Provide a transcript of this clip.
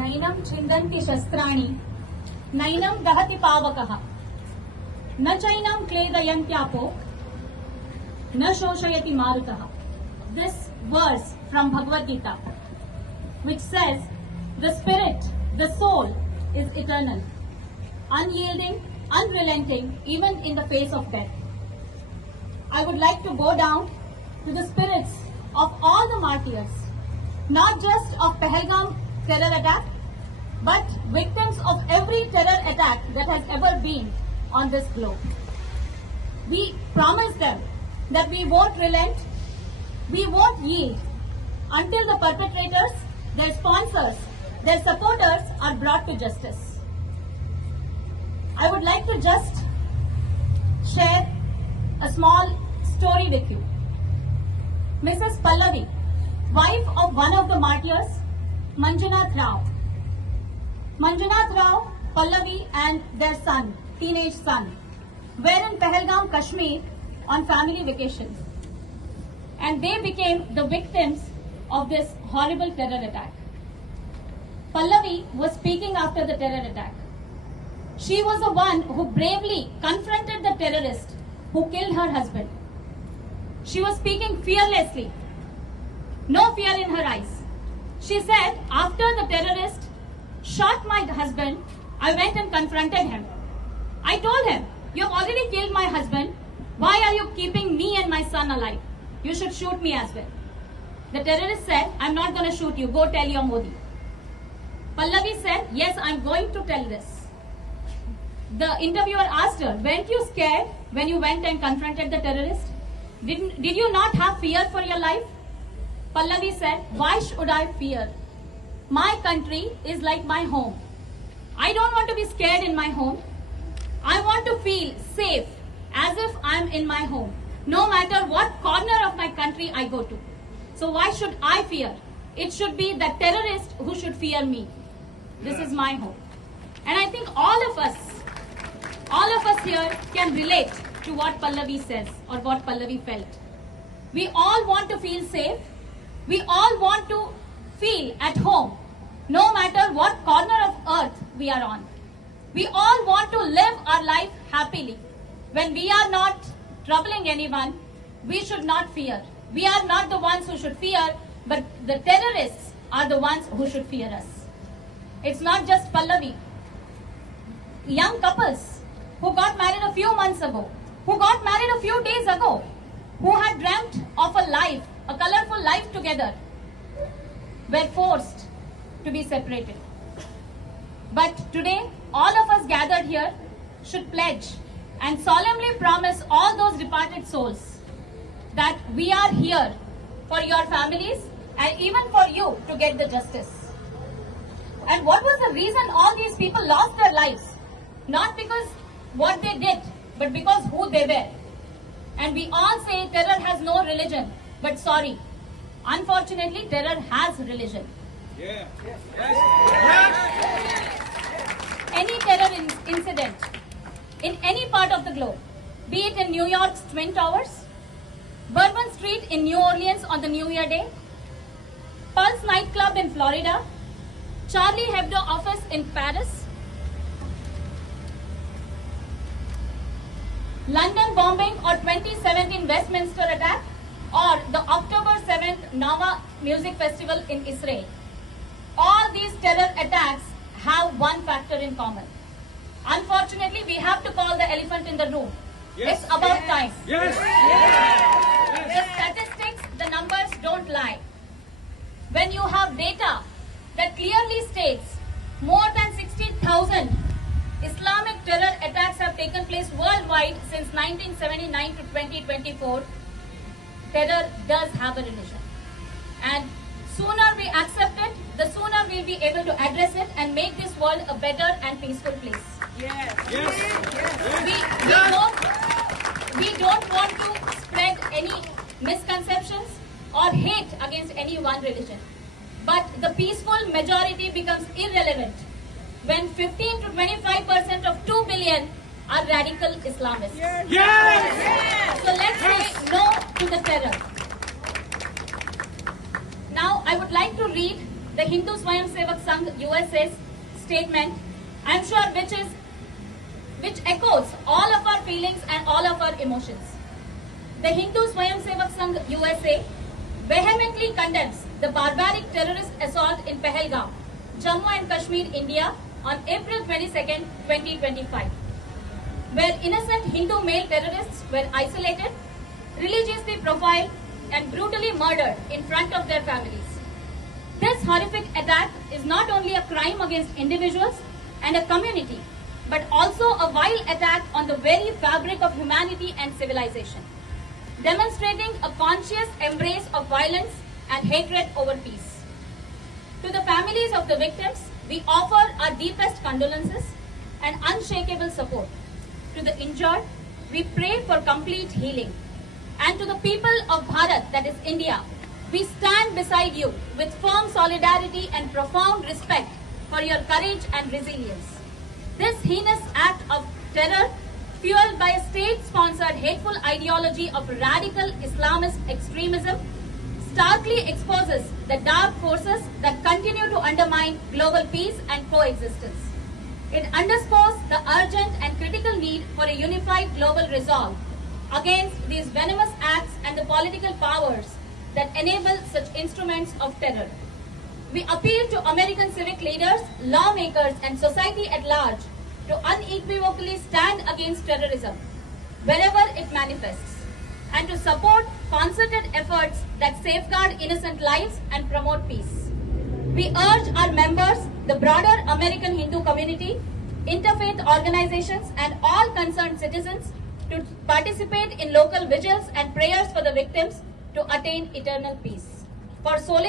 नैनं छिन्दन्ति शस्त्राणि नैनं दहति पावकः न चैनं क्लेदयन्त्यापो न शोषयति मारुतः. This verse from Bhagavad Gita, which says the spirit, the soul is eternal, unyielding, unrelenting, even in the face of death. I would like to go down to the spirits of all the martyrs, not just of Pahalgam terror attack, but victims of every terror attack that has ever been on this globe. We promise them that we won't relent, we won't yield until the perpetrators, their sponsors, their supporters are brought to justice. I would like to just share a small story with you. Mrs. Pallavi, wife of one of the martyrs, Manjunath Rao. Manjunath Rao, Pallavi and their son, teenage son, were in Pahalgam, Kashmir on family vacation. And they became the victims of this horrible terror attack. Pallavi was speaking after the terror attack. She was the one who bravely confronted the terrorist who killed her husband. She was speaking fearlessly, no fear in her eyes. She said, after the terrorist shot my husband, I went and confronted him. I told him, you have already killed my husband. Why are you keeping me and my son alive? You should shoot me as well. The terrorist said, I'm not going to shoot you. Go tell your Modi. Pallavi said, yes, I'm going to tell this. The interviewer asked her, weren't you scared when you went and confronted the terrorist? Did you not have fear for your life? Pallavi said, why should I fear? My country is like my home. I don't want to be scared in my home. I want to feel safe as if I'm in my home, no matter what corner of my country I go to. So why should I fear? It should be the terrorist who should fear me. This is my home. And I think all of us here can relate to what Pallavi says or what Pallavi felt. We all want to feel safe. We all want to feel at home, no matter what corner of earth we are on. We all want to live our life happily. When we are not troubling anyone, we should not fear. We are not the ones who should fear, but the terrorists are the ones who should fear us. It's not just Pallavi. Young couples who got married a few months ago, who got married a few days ago, who had dreamt of a life, a colorful life together, were forced to be separated. But today, all of us gathered here should pledge and solemnly promise all those departed souls that we are here for your families and even for you to get the justice. And what was the reason all these people lost their lives? Not because what they did, but because who they were. And we all say terror has no religion, but sorry, unfortunately terror has religion. Yeah. Any terror incident in any part of the globe, be it in New York's Twin Towers, Bourbon Street in New Orleans on the New Year Day, Pulse nightclub in Florida, Charlie Hebdo office in Paris, London bombing or 2017 Westminster attack, or the October 7th Nava Music Festival in Israel. All these terror attacks have one factor in common. Unfortunately, we have to call the elephant in the room. Yes. It's about time. Yes. The statistics, the numbers don't lie. When you have data that clearly states more than 60,000 Islamic terror attacks have taken place worldwide since 1979 to 2024, terror does have a religion. And sooner we accept it, the sooner we'll be able to address it and make this world a better and peaceful place. Yes. We don't want to spread any misconceptions or hate against any one religion. But the peaceful majority becomes irrelevant when 15 to 25% of 2 billion are radical Islamists. Yes. So let's say no to the terror. Now I would like to read the Hindu Swayam Sevak Sangh USA's statement, I'm sure which echoes all of our feelings and all of our emotions. The Hindu Swayam Sevak Sangh USA vehemently condemns the barbaric terrorist assault in Pahalgam, Jammu and Kashmir, India on April 22nd, 2025, where innocent Hindu male terrorists were isolated, religiously profiled and brutally murdered in front of their families. This horrific attack is not only a crime against individuals and a community, but also a vile attack on the very fabric of humanity and civilization, demonstrating a conscious embrace of violence and hatred over peace. To the families of the victims, we offer our deepest condolences and unshakable support. To the injured, we pray for complete healing. And to the people of Bharat, that is India, we stand beside you with firm solidarity and profound respect for your courage and resilience. This heinous act of terror, fueled by a state-sponsored hateful ideology of radical Islamist extremism, starkly exposes the dark forces that continue to undermine global peace and coexistence. It underscores the urgent and critical need for a unified global resolve against these venomous acts and the political powers that enable such instruments of terror. We appeal to American civic leaders, lawmakers, and society at large to unequivocally stand against terrorism wherever it manifests, and to support concerted efforts that safeguard innocent lives and promote peace. We urge our members, the broader American Hindu community, interfaith organizations, and all concerned citizens to participate in local vigils and prayers for the victims to attain eternal peace. For Sole